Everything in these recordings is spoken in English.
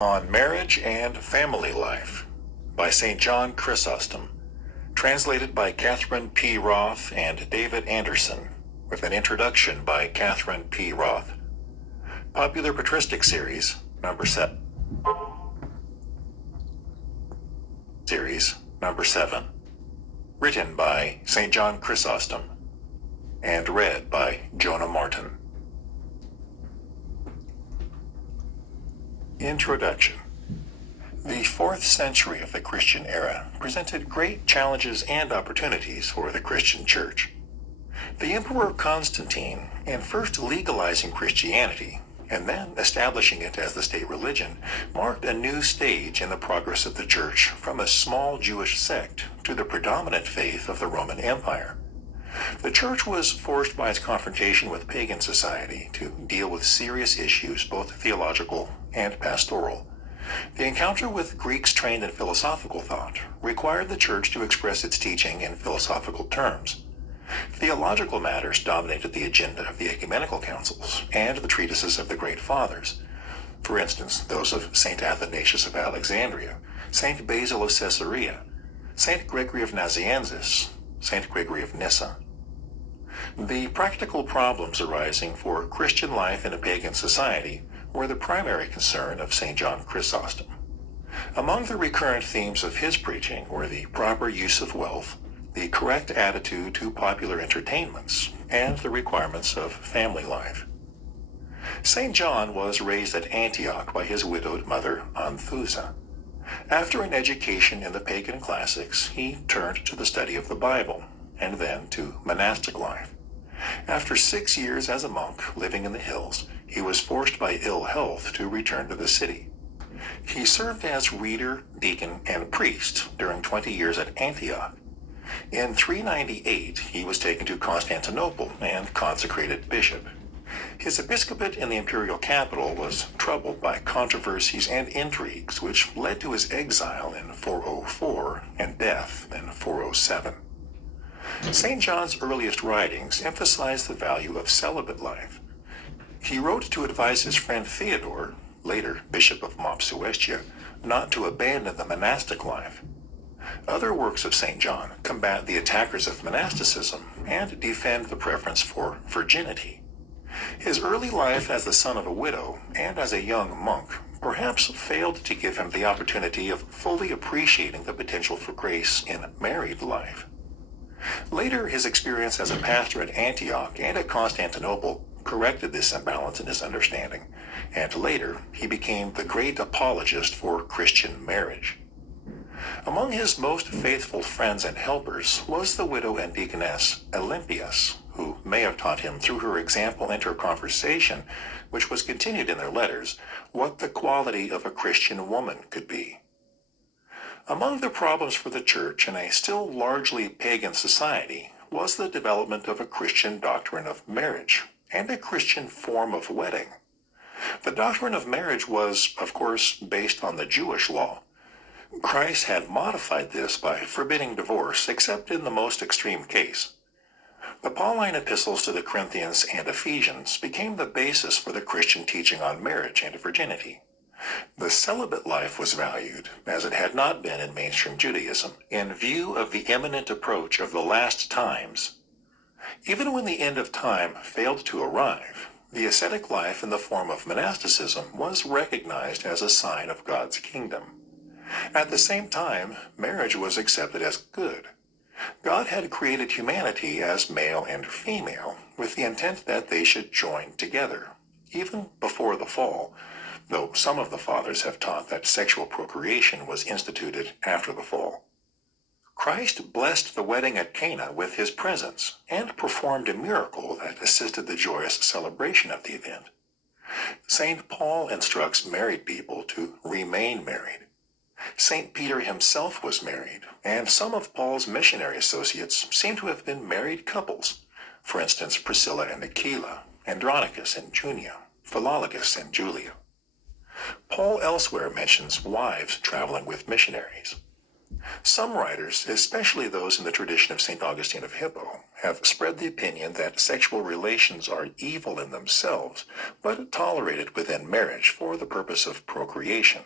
On Marriage and Family Life by St. John Chrysostom, translated by Catherine P. Roth and David Anderson, with an introduction by Catherine P. Roth. Popular Patristic Series, number 7. Series, number 7. Written by St. John Chrysostom, and read by Jonah Martin. Introduction. The 4th century of the Christian era presented great challenges and opportunities for the Christian Church. The Emperor Constantine, in first legalizing Christianity and then establishing it as the state religion, marked a new stage in the progress of the Church from a small Jewish sect to the predominant faith of the Roman Empire. The Church was forced by its confrontation with pagan society to deal with serious issues, both theological and pastoral. The encounter with Greeks trained in philosophical thought required the Church to express its teaching in philosophical terms. Theological matters dominated the agenda of the ecumenical councils and the treatises of the great fathers. For instance, those of St. Athanasius of Alexandria, St. Basil of Caesarea, St. Gregory of Nazianzus, St. Gregory of Nyssa. The practical problems arising for Christian life in a pagan society were the primary concern of St. John Chrysostom. Among the recurrent themes of his preaching were the proper use of wealth, the correct attitude to popular entertainments, and the requirements of family life. St. John was raised at Antioch by his widowed mother, Anthusa. After an education in the pagan classics, he turned to the study of the Bible, and then to monastic life. After 6 years as a monk living in the hills, he was forced by ill health to return to the city. He served as reader, deacon, and priest during 20 years at Antioch. In 398, he was taken to Constantinople and consecrated bishop. His episcopate in the imperial capital was troubled by controversies and intrigues, which led to his exile in 404 and death in 407. St. John's earliest writings emphasized the value of celibate life. He wrote to advise his friend Theodore, later Bishop of Mopsuestia, not to abandon the monastic life. Other works of St. John combat the attackers of monasticism and defend the preference for virginity. His early life as the son of a widow and as a young monk perhaps failed to give him the opportunity of fully appreciating the potential for grace in married life. Later, his experience as a pastor at Antioch and at Constantinople corrected this imbalance in his understanding, and later he became the great apologist for Christian marriage. Among his most faithful friends and helpers was the widow and deaconess Olympias, who may have taught him through her example and her conversation, which was continued in their letters, what the quality of a Christian woman could be. Among the problems for the Church in a still largely pagan society was the development of a Christian doctrine of marriage and a Christian form of wedding. The doctrine of marriage was, of course, based on the Jewish law. Christ had modified this by forbidding divorce except in the most extreme case. The Pauline epistles to the Corinthians and Ephesians became the basis for the Christian teaching on marriage and virginity. The celibate life was valued, as it had not been in mainstream Judaism, in view of the imminent approach of the last times. Even when the end of time failed to arrive, the ascetic life in the form of monasticism was recognized as a sign of God's kingdom. At the same time, marriage was accepted as good. God had created humanity as male and female, with the intent that they should join together, even before the fall, though some of the fathers have taught that sexual procreation was instituted after the fall. Christ blessed the wedding at Cana with his presence and performed a miracle that assisted the joyous celebration of the event. St. Paul instructs married people to remain married. St. Peter himself was married, and some of Paul's missionary associates seem to have been married couples, for instance Priscilla and Aquila, Andronicus and Junia, Philologus and Julia. Paul elsewhere mentions wives traveling with missionaries. Some writers, especially those in the tradition of St. Augustine of Hippo, have spread the opinion that sexual relations are evil in themselves, but tolerated within marriage for the purpose of procreation.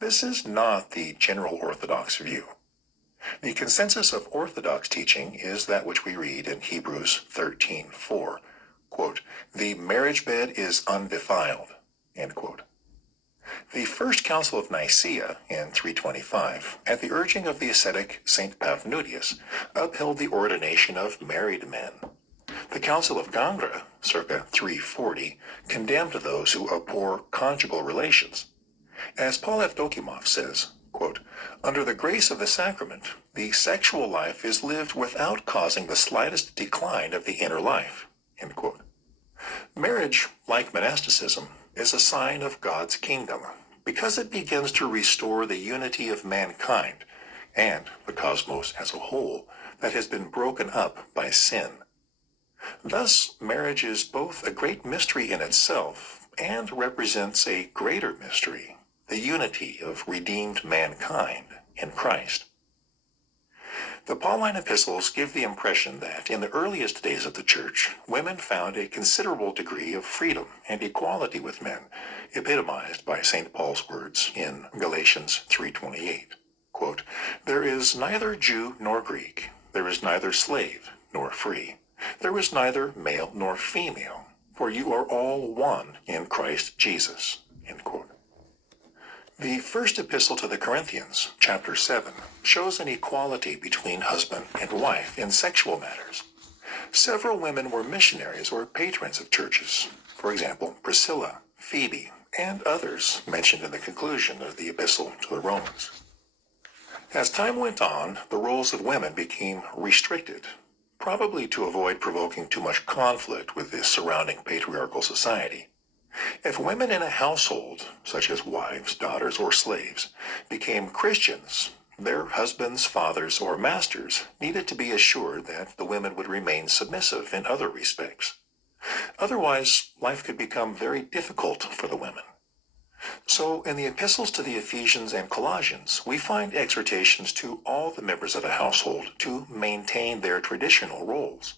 This is not the general Orthodox view. The consensus of Orthodox teaching is that which we read in Hebrews 13:4, quote, "The marriage bed is undefiled," end quote. The First Council of Nicaea in 325, at the urging of the ascetic St. Paphnutius, upheld the ordination of married men. The Council of Gangra, circa 340, condemned those who abhor conjugal relations. As Paul F. Dokimov says, quote, "Under the grace of the sacrament, the sexual life is lived without causing the slightest decline of the inner life," end quote. Marriage, like monasticism, is a sign of God's kingdom because it begins to restore the unity of mankind and the cosmos as a whole that has been broken up by sin. Thus, marriage is both a great mystery in itself and represents a greater mystery, the unity of redeemed mankind in Christ. The Pauline epistles give the impression that in the earliest days of the Church, women found a considerable degree of freedom and equality with men, epitomized by St. Paul's words in Galatians 3:28, quote, "There is neither Jew nor Greek, there is neither slave nor free, there is neither male nor female, for you are all one in Christ Jesus," end quote. The first epistle to the Corinthians, chapter 7, shows an equality between husband and wife in sexual matters. Several women were missionaries or patrons of churches. For example, Priscilla, Phoebe, and others mentioned in the conclusion of the epistle to the Romans. As time went on, the roles of women became restricted, probably to avoid provoking too much conflict with the surrounding patriarchal society. If women in a household, such as wives, daughters, or slaves, became Christians, their husbands, fathers, or masters needed to be assured that the women would remain submissive in other respects. Otherwise, life could become very difficult for the women. So, in the epistles to the Ephesians and Colossians, we find exhortations to all the members of a household to maintain their traditional roles.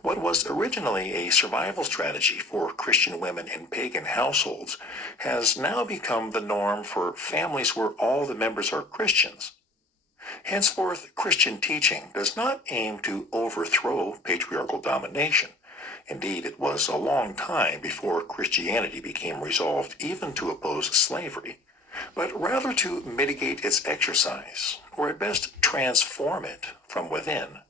What was originally a survival strategy for Christian women in pagan households has now become the norm for families where all the members are Christians. Henceforth, Christian teaching does not aim to overthrow patriarchal domination. Indeed, it was a long time before Christianity became resolved even to oppose slavery, but rather to mitigate its exercise, or at best transform it from within.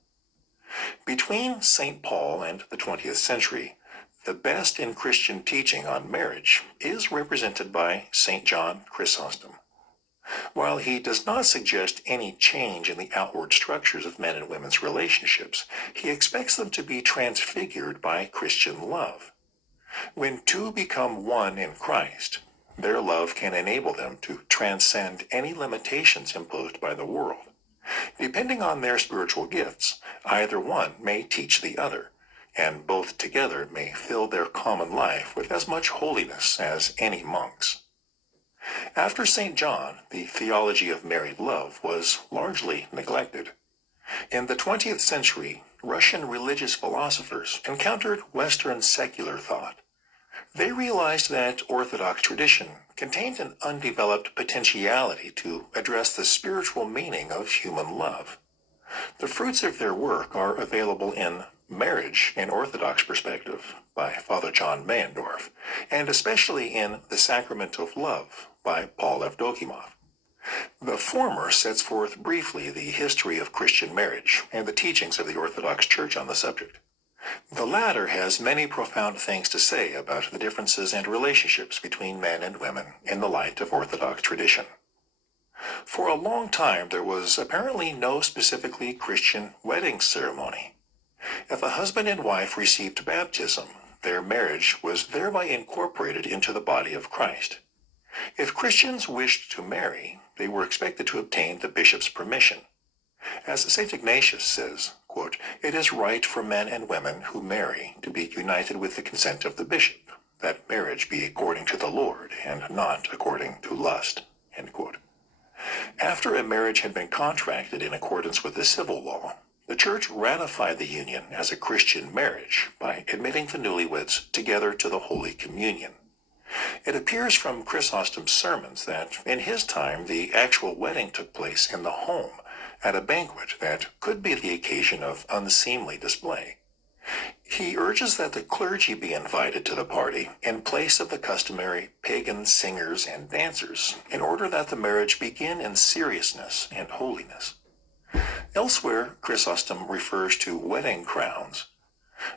Between St. Paul and the 20th century, the best in Christian teaching on marriage is represented by St. John Chrysostom. While he does not suggest any change in the outward structures of men and women's relationships, he expects them to be transfigured by Christian love. When two become one in Christ, their love can enable them to transcend any limitations imposed by the world. Depending on their spiritual gifts, either one may teach the other, and both together may fill their common life with as much holiness as any monks. After St. John, the theology of married love was largely neglected. In the 20th century, Russian religious philosophers encountered Western secular thought. They realized that Orthodox tradition contained an undeveloped potentiality to address the spiritual meaning of human love. The fruits of their work are available in Marriage in Orthodox Perspective by Father John Meyendorff, and especially in The Sacrament of Love by Paul F. Dokimov. The former sets forth briefly the history of Christian marriage and the teachings of the Orthodox Church on the subject. The latter has many profound things to say about the differences and relationships between men and women in the light of Orthodox tradition. For a long time, there was apparently no specifically Christian wedding ceremony. If a husband and wife received baptism, their marriage was thereby incorporated into the body of Christ. If Christians wished to marry, they were expected to obtain the bishop's permission. As St. Ignatius says, quote, "It is right for men and women who marry to be united with the consent of the bishop, that marriage be according to the Lord and not according to lust," end quote. After a marriage had been contracted in accordance with the civil law, the church ratified the union as a Christian marriage by admitting the newlyweds together to the Holy Communion. It appears from Chrysostom's sermons that in his time the actual wedding took place in the home at a banquet that could be the occasion of unseemly display. He urges that the clergy be invited to the party in place of the customary pagan singers and dancers in order that the marriage begin in seriousness and holiness. Elsewhere, Chrysostom refers to wedding crowns.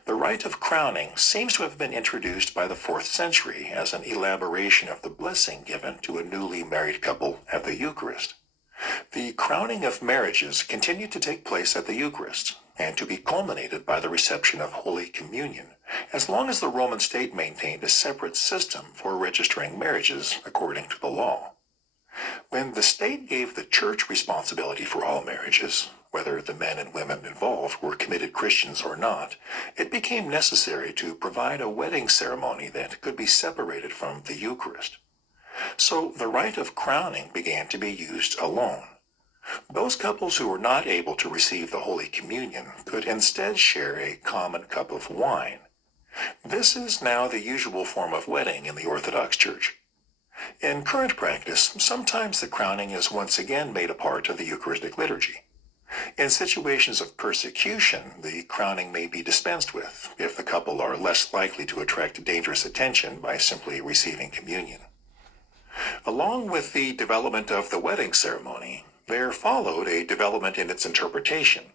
The rite of crowning seems to have been introduced by the 4th century as an elaboration of the blessing given to a newly married couple at the Eucharist. The crowning of marriages continued to take place at the Eucharist and to be culminated by the reception of Holy Communion, as long as the Roman state maintained a separate system for registering marriages according to the law. When the state gave the church responsibility for all marriages, whether the men and women involved were committed Christians or not, it became necessary to provide a wedding ceremony that could be separated from the Eucharist. So the rite of crowning began to be used alone. Those couples who were not able to receive the Holy Communion could instead share a common cup of wine. This is now the usual form of wedding in the Orthodox Church. In current practice, sometimes the crowning is once again made a part of the Eucharistic liturgy. In situations of persecution, the crowning may be dispensed with if the couple are less likely to attract dangerous attention by simply receiving communion. Along with the development of the wedding ceremony, there followed a development in its interpretation.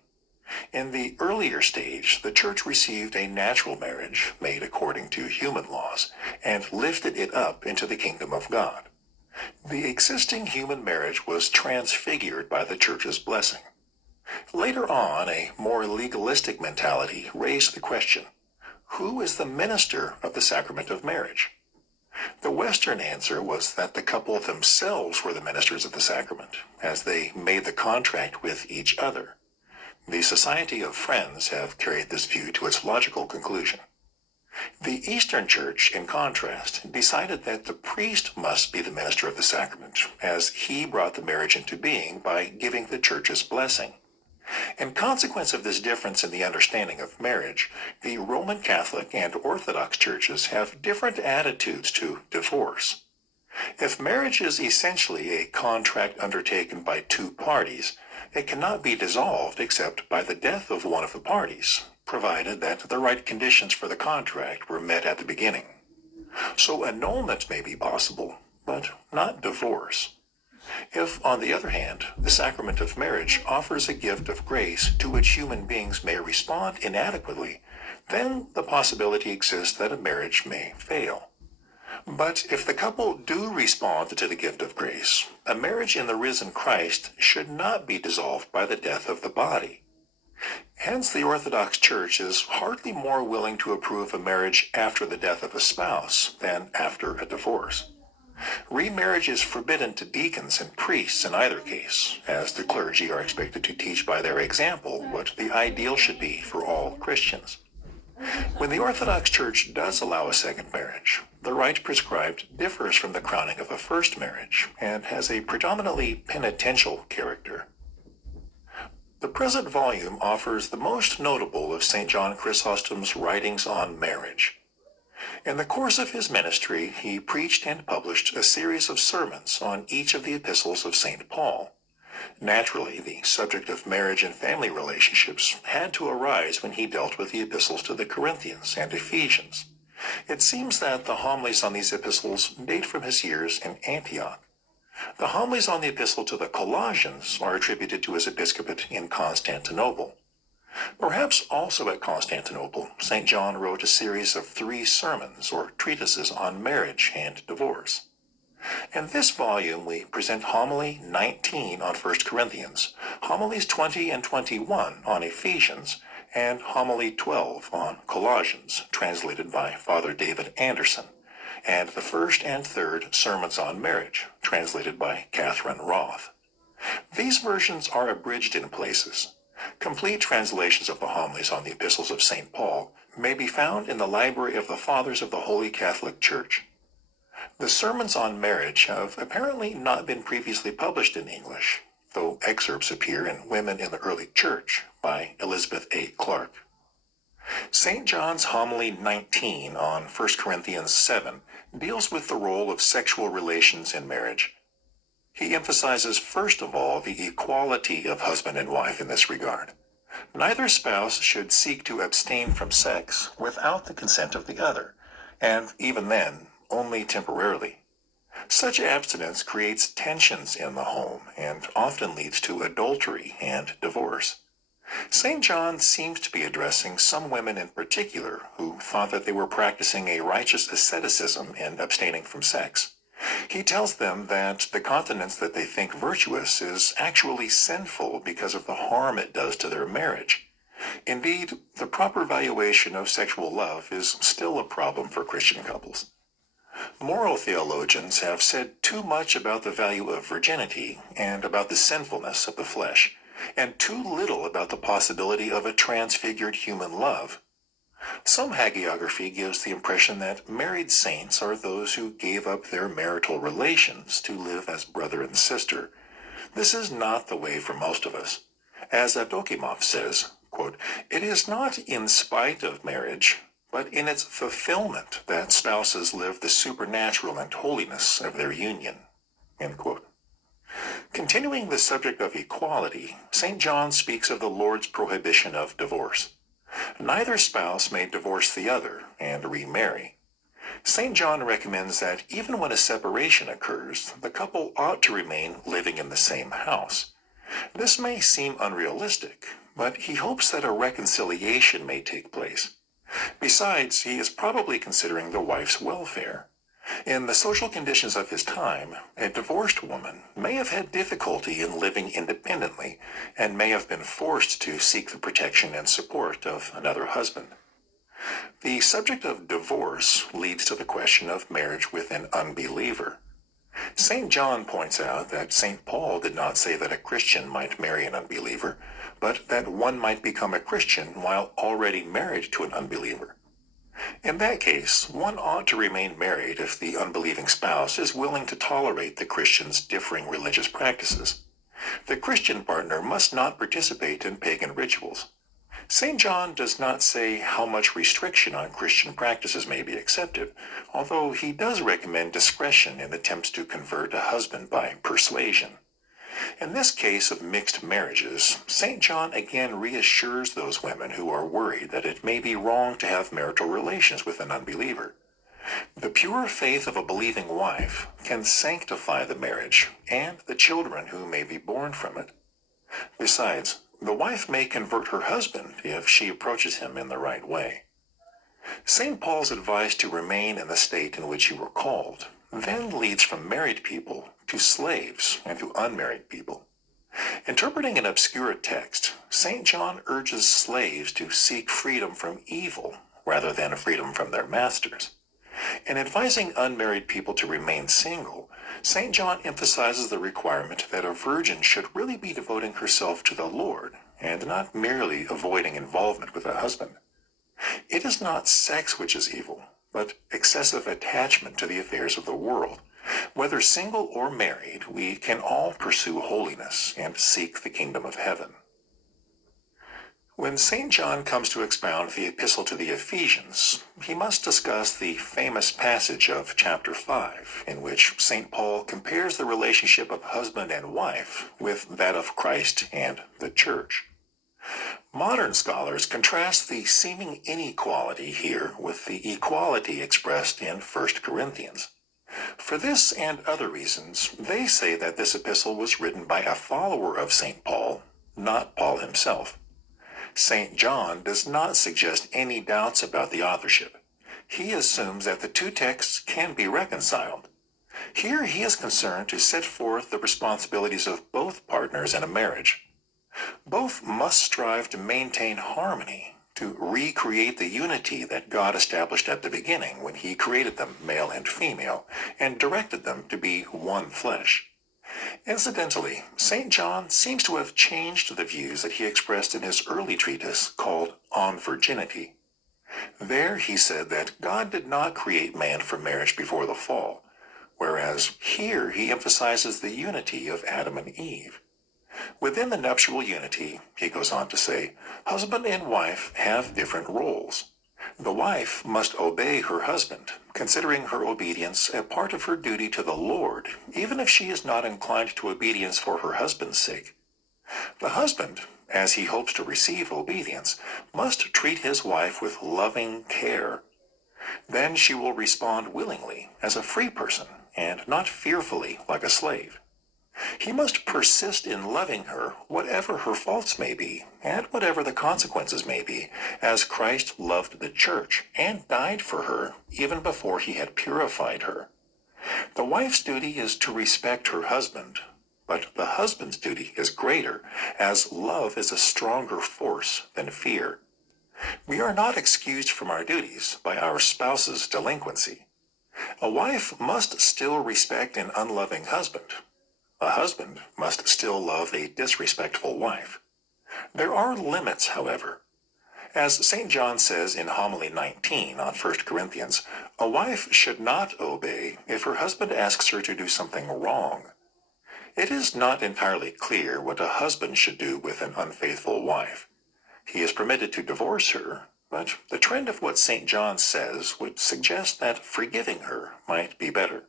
In the earlier stage, the Church received a natural marriage made according to human laws and lifted it up into the kingdom of God. The existing human marriage was transfigured by the Church's blessing. Later on, a more legalistic mentality raised the question, who is the minister of the sacrament of marriage? The Western answer was that the couple themselves were the ministers of the sacrament, as they made the contract with each other. The Society of Friends have carried this view to its logical conclusion. The Eastern Church, in contrast, decided that the priest must be the minister of the sacrament, as he brought the marriage into being by giving the Church's blessing. In consequence of this difference in the understanding of marriage, the Roman Catholic and Orthodox churches have different attitudes to divorce. If marriage is essentially a contract undertaken by two parties, it cannot be dissolved except by the death of one of the parties, provided that the right conditions for the contract were met at the beginning. So annulment may be possible, but not divorce. If, on the other hand, the sacrament of marriage offers a gift of grace to which human beings may respond inadequately, then the possibility exists that a marriage may fail. But if the couple do respond to the gift of grace, a marriage in the risen Christ should not be dissolved by the death of the body. Hence, the Orthodox Church is hardly more willing to approve a marriage after the death of a spouse than after a divorce. Remarriage is forbidden to deacons and priests in either case, as the clergy are expected to teach by their example what the ideal should be for all Christians. When the Orthodox Church does allow a second marriage, the rite prescribed differs from the crowning of a first marriage and has a predominantly penitential character. The present volume offers the most notable of St. John Chrysostom's writings on marriage. In the course of his ministry, he preached and published a series of sermons on each of the epistles of St. Paul. Naturally, the subject of marriage and family relationships had to arise when he dealt with the epistles to the Corinthians and Ephesians. It seems that the homilies on these epistles date from his years in Antioch. The homilies on the epistle to the Colossians are attributed to his episcopate in Constantinople. Perhaps also at Constantinople, St. John wrote a series of 3 sermons or treatises on marriage and divorce. In this volume, we present homily 19 on 1 Corinthians, homilies 20 and 21 on Ephesians, and homily 12 on Colossians, translated by Father David Anderson, and the first and third sermons on marriage, translated by Catherine Roth. These versions are abridged in places. Complete translations of the homilies on the epistles of St. Paul may be found in the Library of the Fathers of the Holy Catholic Church. The sermons on marriage have apparently not been previously published in English, though excerpts appear in Women in the Early Church by Elizabeth A. Clark. St. John's Homily 19 on 1 Corinthians 7 deals with the role of sexual relations in marriage. He emphasizes first of all the equality of husband and wife in this regard. Neither spouse should seek to abstain from sex without the consent of the other, and even then, only temporarily. Such abstinence creates tensions in the home and often leads to adultery and divorce. St. John seems to be addressing some women in particular who thought that they were practicing a righteous asceticism in abstaining from sex. He tells them that the continence that they think virtuous is actually sinful because of the harm it does to their marriage. Indeed, the proper valuation of sexual love is still a problem for Christian couples. Moral theologians have said too much about the value of virginity and about the sinfulness of the flesh, and too little about the possibility of a transfigured human love. Some hagiography gives the impression that married saints are those who gave up their marital relations to live as brother and sister. This is not the way for most of us. As Avdokimov says, quote, "It is not in spite of marriage, but in its fulfillment that spouses live the supernatural and holiness of their union." End quote. Continuing the subject of equality, St. John speaks of the Lord's prohibition of divorce. Neither spouse may divorce the other and remarry. St. John recommends that even when a separation occurs, the couple ought to remain living in the same house. This may seem unrealistic, but he hopes that a reconciliation may take place. Besides, he is probably considering the wife's welfare. In the social conditions of his time, a divorced woman may have had difficulty in living independently and may have been forced to seek the protection and support of another husband. The subject of divorce leads to the question of marriage with an unbeliever. St. John points out that St. Paul did not say that a Christian might marry an unbeliever, but that one might become a Christian while already married to an unbeliever. In that case, one ought to remain married if the unbelieving spouse is willing to tolerate the Christian's differing religious practices. The Christian partner must not participate in pagan rituals. St. John does not say how much restriction on Christian practices may be accepted, although he does recommend discretion in attempts to convert a husband by persuasion. In this case of mixed marriages, St. John again reassures those women who are worried that it may be wrong to have marital relations with an unbeliever. The pure faith of a believing wife can sanctify the marriage and the children who may be born from it. Besides, the wife may convert her husband if she approaches him in the right way. St. Paul's advice to remain in the state in which you were called then leads from married people to slaves and to unmarried people. Interpreting an obscure text, St. John urges slaves to seek freedom from evil rather than freedom from their masters. In advising unmarried people to remain single, St. John emphasizes the requirement that a virgin should really be devoting herself to the Lord and not merely avoiding involvement with a husband. It is not sex which is evil, but excessive attachment to the affairs of the world. Whether single or married, we can all pursue holiness and seek the kingdom of heaven. When St. John comes to expound the epistle to the Ephesians, he must discuss the famous passage of chapter 5, in which St. Paul compares the relationship of husband and wife with that of Christ and the church. Modern scholars contrast the seeming inequality here with the equality expressed in 1 Corinthians. For this and other reasons, they say that this epistle was written by a follower of St. Paul, not Paul himself. St. John does not suggest any doubts about the authorship. He assumes that the two texts can be reconciled. Here he is concerned to set forth the responsibilities of both partners in a marriage. Both must strive to maintain harmony, to recreate the unity that God established at the beginning when he created them, male and female, and directed them to be one flesh. Incidentally, St. John seems to have changed the views that he expressed in his early treatise called On Virginity. There he said that God did not create man for marriage before the fall, whereas here he emphasizes the unity of Adam and Eve. Within the nuptial unity, he goes on to say, husband and wife have different roles. The wife must obey her husband, considering her obedience a part of her duty to the Lord, even if she is not inclined to obedience for her husband's sake. The husband, as he hopes to receive obedience, must treat his wife with loving care. Then she will respond willingly as a free person and not fearfully like a slave. He must persist in loving her, whatever her faults may be, and whatever the consequences may be, as Christ loved the church and died for her even before he had purified her. The wife's duty is to respect her husband, but the husband's duty is greater, as love is a stronger force than fear. We are not excused from our duties by our spouse's delinquency. A wife must still respect an unloving husband. A husband must still love a disrespectful wife. There are limits, however. As St. John says in Homily 19 on 1 Corinthians, a wife should not obey if her husband asks her to do something wrong. It is not entirely clear what a husband should do with an unfaithful wife. He is permitted to divorce her, but the trend of what St. John says would suggest that forgiving her might be better.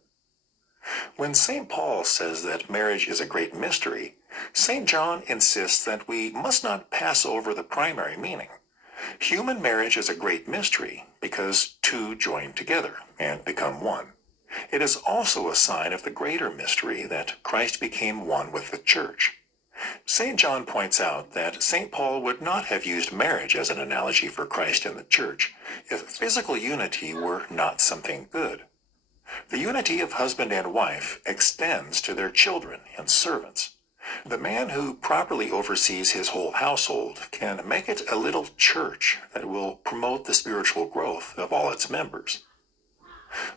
When St. Paul says that marriage is a great mystery, St. John insists that we must not pass over the primary meaning. Human marriage is a great mystery because two join together and become one. It is also a sign of the greater mystery that Christ became one with the church. St. John points out that St. Paul would not have used marriage as an analogy for Christ and the church if physical unity were not something good. The unity of husband and wife extends to their children and servants. The man who properly oversees his whole household can make it a little church that will promote the spiritual growth of all its members.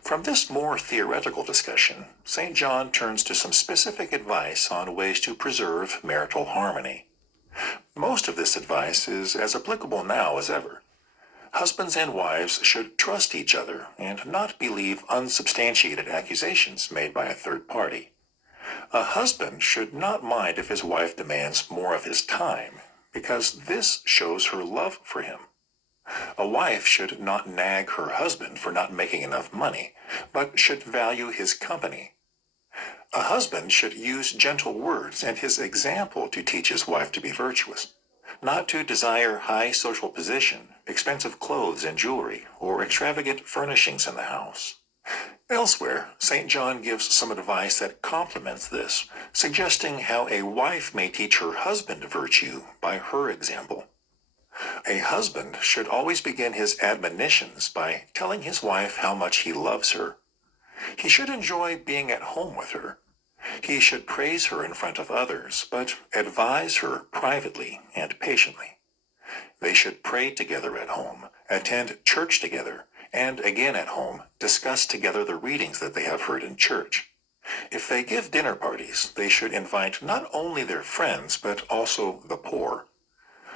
From this more theoretical discussion, St. John turns to some specific advice on ways to preserve marital harmony. Most of this advice is as applicable now as ever. Husbands and wives should trust each other and not believe unsubstantiated accusations made by a third party. A husband should not mind if his wife demands more of his time, because this shows her love for him. A wife should not nag her husband for not making enough money, but should value his company. A husband should use gentle words and his example to teach his wife to be virtuous, not to desire high social position, expensive clothes and jewelry, or extravagant furnishings in the house. Elsewhere, St. John gives some advice that complements this, suggesting how a wife may teach her husband virtue by her example. A husband should always begin his admonitions by telling his wife how much he loves her. He should enjoy being at home with her. He should praise her in front of others, but advise her privately and patiently. They should pray together at home, attend church together, and again at home, discuss together the readings that they have heard in church. If they give dinner parties, they should invite not only their friends, but also the poor.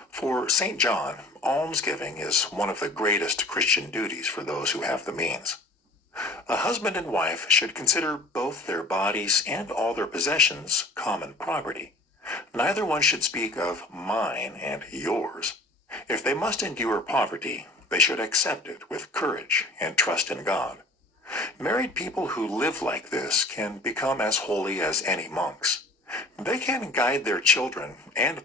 For St. John, almsgiving is one of the greatest Christian duties for those who have the means. A husband and wife should consider both their bodies and all their possessions common property. Neither one should speak of mine and yours. If they must endure poverty, they should accept it with courage and trust in God. Married people who live like this can become as holy as any monks. They can guide their children and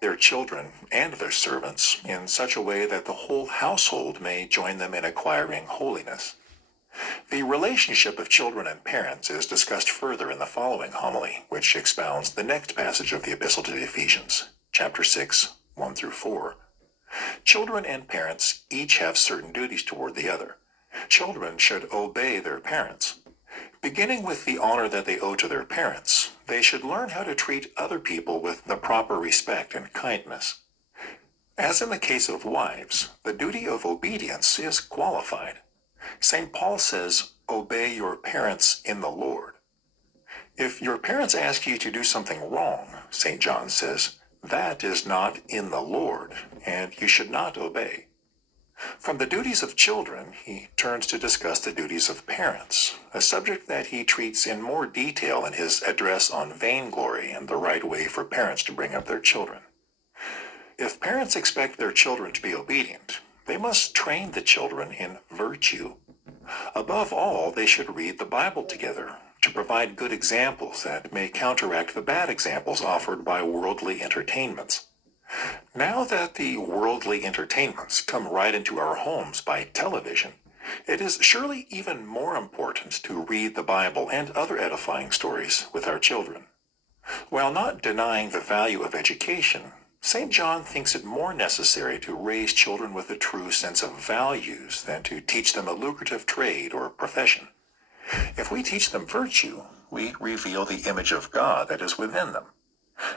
their servants in such a way that the whole household may join them in acquiring holiness. The relationship of children and parents is discussed further in the following homily, which expounds the next passage of the Epistle to the Ephesians, chapter 6, 1 through 4. Children and parents each have certain duties toward the other. Children should obey their parents. Beginning with the honor that they owe to their parents, they should learn how to treat other people with the proper respect and kindness. As in the case of wives, the duty of obedience is qualified. St. Paul says, "Obey your parents in the Lord." If your parents ask you to do something wrong, St. John says, that is not in the Lord, and you should not obey. From the duties of children, he turns to discuss the duties of parents, a subject that he treats in more detail in his address on vainglory and the right way for parents to bring up their children. If parents expect their children to be obedient, they must train the children in virtue. Above all, they should read the Bible together to provide good examples that may counteract the bad examples offered by worldly entertainments. Now that the worldly entertainments come right into our homes by television, it is surely even more important to read the Bible and other edifying stories with our children. While not denying the value of education, St. John thinks it more necessary to raise children with a true sense of values than to teach them a lucrative trade or profession. If we teach them virtue, we reveal the image of God that is within them.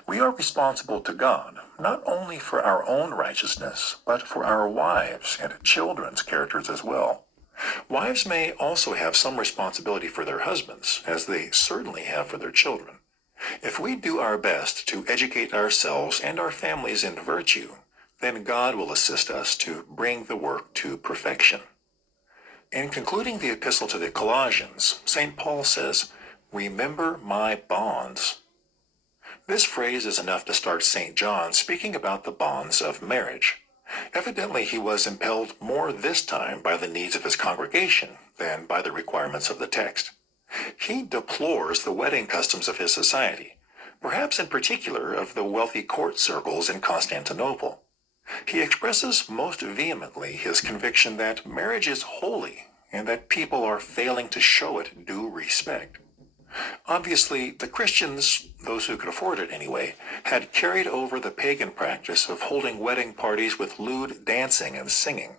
We are responsible to God, not only for our own righteousness, but for our wives' and children's characters as well. Wives may also have some responsibility for their husbands, as they certainly have for their children. If we do our best to educate ourselves and our families in virtue, then God will assist us to bring the work to perfection. In concluding the epistle to the Colossians, St. Paul says, "Remember my bonds." This phrase is enough to start St. John speaking about the bonds of marriage. Evidently, he was impelled more this time by the needs of his congregation than by the requirements of the text. He deplores the wedding customs of his society, perhaps in particular of the wealthy court circles in Constantinople. He expresses most vehemently his conviction that marriage is holy and that people are failing to show it due respect. Obviously, the Christians, those who could afford it anyway, had carried over the pagan practice of holding wedding parties with lewd dancing and singing.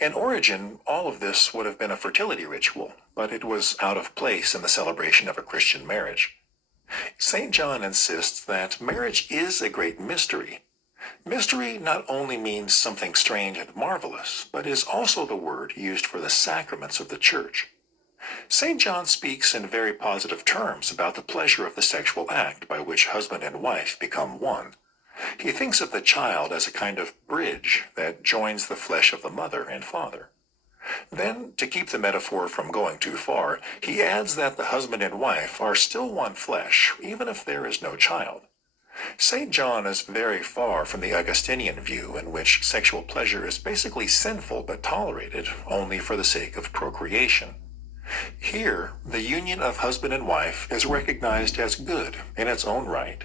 In origin, all of this would have been a fertility ritual, but it was out of place in the celebration of a Christian marriage. St. John insists that marriage is a great mystery. Mystery not only means something strange and marvelous, but is also the word used for the sacraments of the Church. St. John speaks in very positive terms about the pleasure of the sexual act by which husband and wife become one. He thinks of the child as a kind of bridge that joins the flesh of the mother and father. Then, to keep the metaphor from going too far, he adds that the husband and wife are still one flesh, even if there is no child. St. John is very far from the Augustinian view in which sexual pleasure is basically sinful but tolerated only for the sake of procreation. Here, the union of husband and wife is recognized as good in its own right.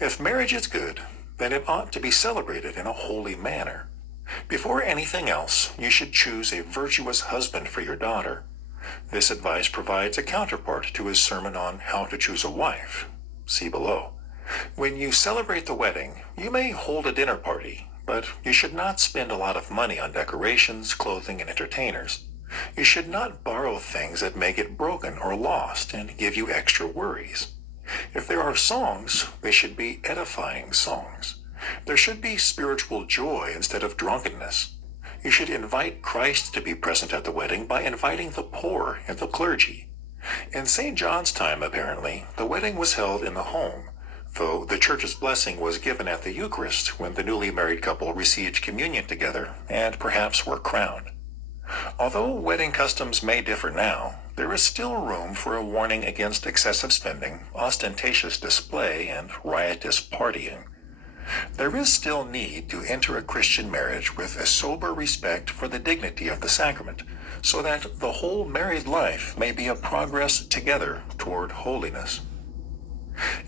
If marriage is good, then it ought to be celebrated in a holy manner. Before anything else, you should choose a virtuous husband for your daughter. This advice provides a counterpart to his sermon on how to choose a wife. See below. When you celebrate the wedding, you may hold a dinner party, but you should not spend a lot of money on decorations, clothing, and entertainers. You should not borrow things that may get broken or lost and give you extra worries. If there are songs, they should be edifying songs. There should be spiritual joy instead of drunkenness. You should invite Christ to be present at the wedding by inviting the poor and the clergy. In St. John's time, apparently, the wedding was held in the home, though the Church's blessing was given at the Eucharist when the newly married couple received communion together and perhaps were crowned. Although wedding customs may differ now, there is still room for a warning against excessive spending, ostentatious display, and riotous partying. There is still need to enter a Christian marriage with a sober respect for the dignity of the sacrament, so that the whole married life may be a progress together toward holiness.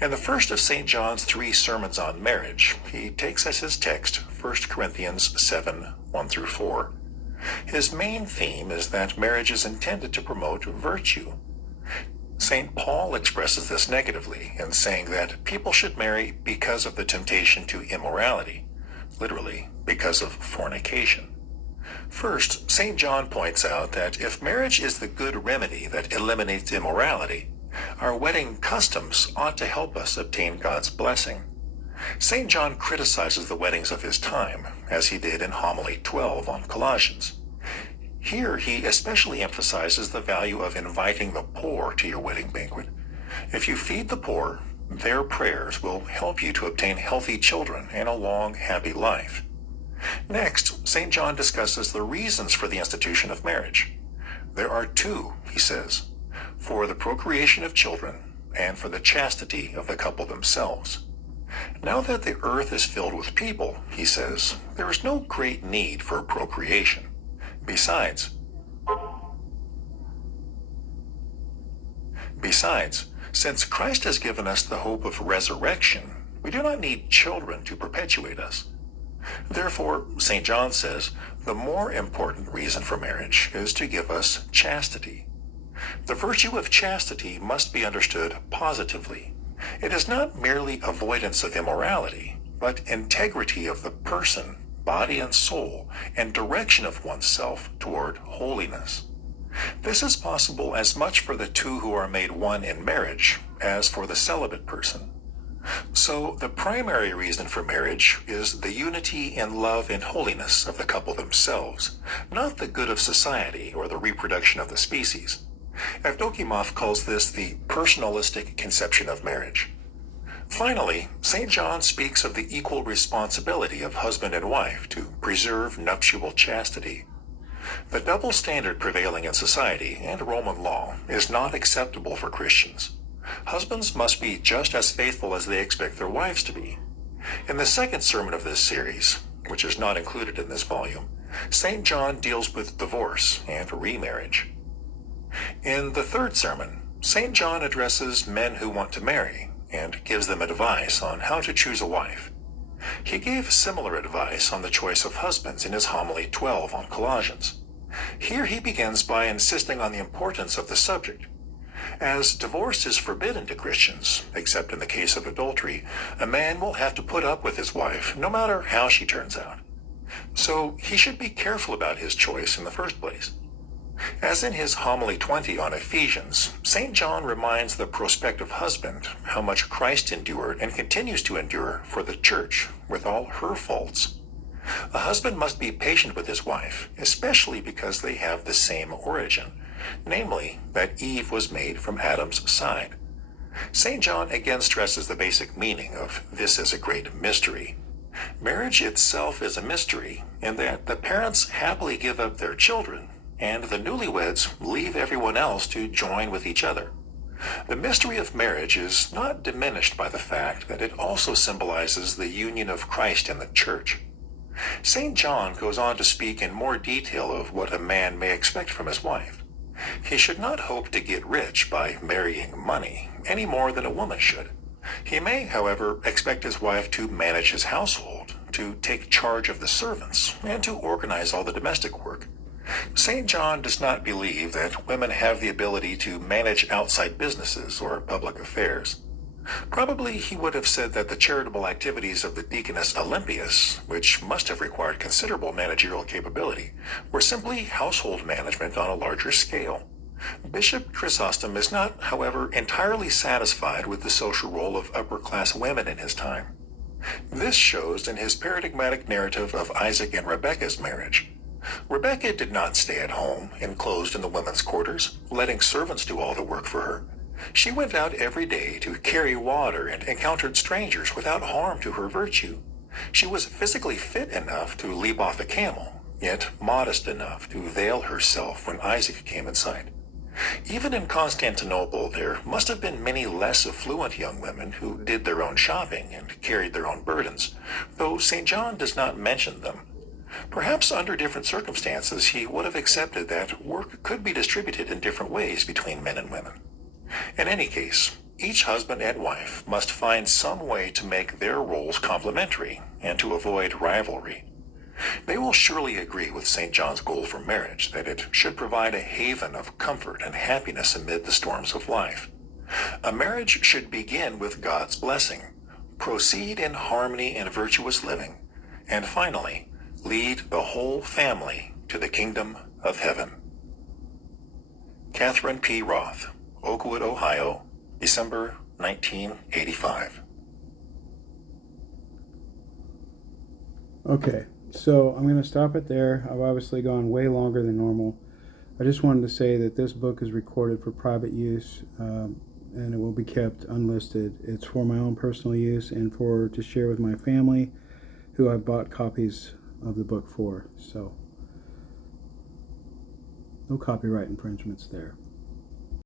In the first of St. John's 3 sermons on marriage, he takes as his text 1 Corinthians 7, 1-4. His main theme is that marriage is intended to promote virtue. St. Paul expresses this negatively in saying that people should marry because of the temptation to immorality, literally, because of fornication. First, St. John points out that if marriage is the good remedy that eliminates immorality, our wedding customs ought to help us obtain God's blessing. St. John criticizes the weddings of his time, as he did in Homily 12 on Colossians. Here he especially emphasizes the value of inviting the poor to your wedding banquet. If you feed the poor, their prayers will help you to obtain healthy children and a long, happy life. Next, St. John discusses the reasons for the institution of marriage. There are two, he says, for the procreation of children and for the chastity of the couple themselves. Now that the earth is filled with people, he says, there is no great need for procreation. Besides, since Christ has given us the hope of resurrection, we do not need children to perpetuate us. Therefore, St. John says, the more important reason for marriage is to give us chastity. The virtue of chastity must be understood positively. It is not merely avoidance of immorality, but integrity of the person, body and soul, and direction of oneself toward holiness. This is possible as much for the two who are made one in marriage as for the celibate person. So the primary reason for marriage is the unity in love and holiness of the couple themselves, not the good of society or the reproduction of the species. Evdokimov calls this the personalistic conception of marriage. Finally, St. John speaks of the equal responsibility of husband and wife to preserve nuptial chastity. The double standard prevailing in society and Roman law is not acceptable for Christians. Husbands must be just as faithful as they expect their wives to be. In the second sermon of this series, which is not included in this volume, St. John deals with divorce and remarriage. In the third sermon, St. John addresses men who want to marry and gives them advice on how to choose a wife. He gave similar advice on the choice of husbands in his homily 12 on Colossians. Here he begins by insisting on the importance of the subject. As divorce is forbidden to Christians, except in the case of adultery, a man will have to put up with his wife, no matter how she turns out. So he should be careful about his choice in the first place. As in his homily 20 on Ephesians, St. John reminds the prospective husband how much Christ endured and continues to endure for the church with all her faults. A husband must be patient with his wife, especially because they have the same origin, namely that Eve was made from Adam's side. St. John again stresses the basic meaning of this as a great mystery. Marriage itself is a mystery in that the parents happily give up their children and the newlyweds leave everyone else to join with each other. The mystery of marriage is not diminished by the fact that it also symbolizes the union of Christ and the church. St. John goes on to speak in more detail of what a man may expect from his wife. He should not hope to get rich by marrying money, any more than a woman should. He may, however, expect his wife to manage his household, to take charge of the servants, and to organize all the domestic work. St. John does not believe that women have the ability to manage outside businesses or public affairs. Probably he would have said that the charitable activities of the deaconess Olympias, which must have required considerable managerial capability, were simply household management on a larger scale. Bishop Chrysostom is not, however, entirely satisfied with the social role of upper-class women in his time. This shows in his paradigmatic narrative of Isaac and Rebekah's marriage. Rebekah did not stay at home, enclosed in the women's quarters, letting servants do all the work for her. She went out every day to carry water and encountered strangers without harm to her virtue. She was physically fit enough to leap off a camel, yet modest enough to veil herself when Isaac came in sight. Even in Constantinople, there must have been many less affluent young women who did their own shopping and carried their own burdens, though St. John does not mention them. Perhaps under different circumstances, he would have accepted that work could be distributed in different ways between men and women. In any case, each husband and wife must find some way to make their roles complementary and to avoid rivalry. They will surely agree with St. John's goal for marriage, that it should provide a haven of comfort and happiness amid the storms of life. A marriage should begin with God's blessing, proceed in harmony and virtuous living, and finally, lead the whole family to the kingdom of heaven. Catherine P. Roth, Oakwood, Ohio, December 1985. Okay, so I'm going to stop it there. I've obviously gone way longer than normal. I just wanted to say that this book is recorded for private use, and it will be kept unlisted. It's for my own personal use and for to share with my family, who I've bought copies of the book for. So no copyright infringements there.